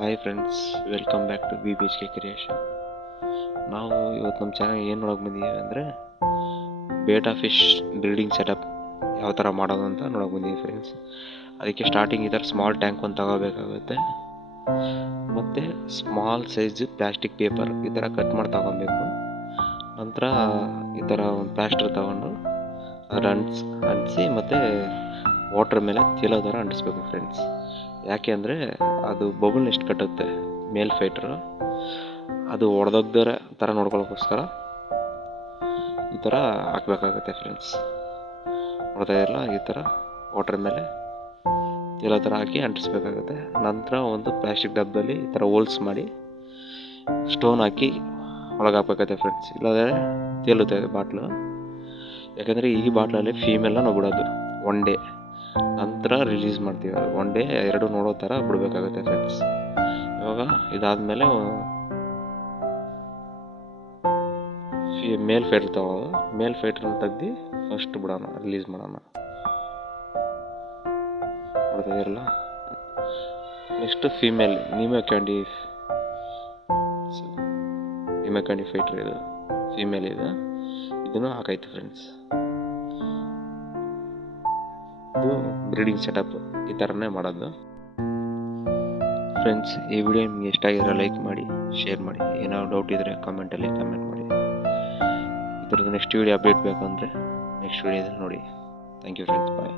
Hi friends, welcome back to BBHK creation. ನಾವು ಇವತ್ತು ನಮ್ಮ ಚಾನಲ್ ಏನು ನೋಡೋಕೆ ಬಂದಿದ್ದೀವಿ ಅಂದರೆ ಬೇಟಾ ಫಿಶ್ ಬ್ರೀಡಿಂಗ್ ಸೆಟಪ್ ಯಾವ ಥರ ಮಾಡೋದು ಅಂತ ನೋಡೋಕೆ ಬಂದಿದ್ದೀವಿ ಫ್ರೆಂಡ್ಸ್. ಅದಕ್ಕೆ ಸ್ಟಾರ್ಟಿಂಗ್ ಈ ಥರ ಸ್ಮಾಲ್ ಟ್ಯಾಂಕ್ ಒಂದು ತಗೋಬೇಕಾಗುತ್ತೆ, ಮತ್ತು ಸ್ಮಾಲ್ ಸೈಜ್ ಪ್ಲಾಸ್ಟಿಕ್ ಪೇಪರ್ ಈ ಥರ ಕಟ್ ಮಾಡಿ ತಗೊಬೇಕು. ನಂತರ ಈ ಥರ ಒಂದು ಪ್ಲಾಸ್ಟರ್ ತಗೊಂಡು ಅದರ ಅಂಟಿಸಿ ಮತ್ತು ವಾಟ್ರ್ ಮೇಲೆ ತೇಲೋ ಥರ ಅಂಟಿಸ್ಬೇಕು ಫ್ರೆಂಡ್ಸ್. ಯಾಕೆ ಅಂದರೆ ಅದು ಬಬಲ್ ಎಷ್ಟು ಕಟ್ಟುತ್ತೆ ಮೇಲ್ ಫೈಟ್ರು, ಅದು ಒಡೆದೋಗ್ದರ ಥರ ನೋಡ್ಕೊಳ್ಳೋಕ್ಕೋಸ್ಕರ ಈ ಥರ ಹಾಕಬೇಕಾಗುತ್ತೆ ಫ್ರೆಂಡ್ಸ್. ನೋಡ್ತಾ ಇರಲ್ಲ, ಈ ಥರ ವಾಟ್ರ್ ಮೇಲೆ ತೇಲೋ ಥರ ಹಾಕಿ ಅಂಟಿಸ್ಬೇಕಾಗುತ್ತೆ. ನಂತರ ಒಂದು ಪ್ಲಾಸ್ಟಿಕ್ ಡಬ್ಬದಲ್ಲಿ ಈ ಥರ ಹೋಲ್ಸ್ ಮಾಡಿ ಸ್ಟೋನ್ ಹಾಕಿ ಒಳಗೆ ಹಾಕಬೇಕಾಗುತ್ತೆ ಫ್ರೆಂಡ್ಸ್. ಇಲ್ಲಾಂದರೆ ತೇಲುತ್ತೆ ಬಾಟ್ಲು. ಯಾಕಂದರೆ ಈ ಬಾಟ್ಲಲ್ಲಿ ಫೀಮೇಲ್ನ ನಾವು ಬಿಡೋದು ಒನ್ ಡೇ, ನಂತರ ರಿಲೀಸ್ ಮಾಡ್ತೀವಿ. ಒನ್ ಡೇ ಎರಡು ನೋಡೋ ಥರ ಬಿಡಬೇಕಾಗುತ್ತೆ ಫ್ರೆಂಡ್ಸ್. ಇವಾಗ ಇದಾದಮೇಲೆ ಮೇಲ್ ಫೈಟ್ರ್ ತಗೊಳ್ಳೋದು, ಮೇಲ್ ಫೈಟ್ರನ್ನ ತೆಗ್ದು ಫಸ್ಟ್ ಬಿಡೋಣ, ರಿಲೀಸ್ ಮಾಡೋಣ. ನೋಡ್ತಾ ಇರಲ್ಲ. ನೆಕ್ಸ್ಟ್ ಫೀಮೇಲ್ ನೀಮೆ ಕ್ಯಾಂಡಿ ಫೈಟ್ರ್, ಇದು ಫೀಮೇಲ್ ಇದೆ, ಇದನ್ನು ಹಾಕೈತೆ ಫ್ರೆಂಡ್ಸ್. ಇದು ಬ್ರೀಡಿಂಗ್ ಸೆಟಪ್ ಈ ಥರನೇ ಮಾಡೋದು ಫ್ರೆಂಡ್ಸ್. ಈ ವಿಡಿಯೋ ನಿಮಗೆ ಇಷ್ಟ ಆಗಿದ್ರೆ ಲೈಕ್ ಮಾಡಿ, ಶೇರ್ ಮಾಡಿ. ಏನಾದ್ರು ಡೌಟ್ ಇದ್ದರೆ ಕಮೆಂಟಲ್ಲಿ ಕಮೆಂಟ್ ಮಾಡಿ. ಈ ಥರದ್ದು ನೆಕ್ಸ್ಟ್ ವಿಡಿಯೋ ಅಪ್ಡೇಟ್ ಬೇಕಂದರೆ ನೆಕ್ಸ್ಟ್ ವಿಡಿಯೋದಲ್ಲಿ ನೋಡಿ. Thank you friends, bye.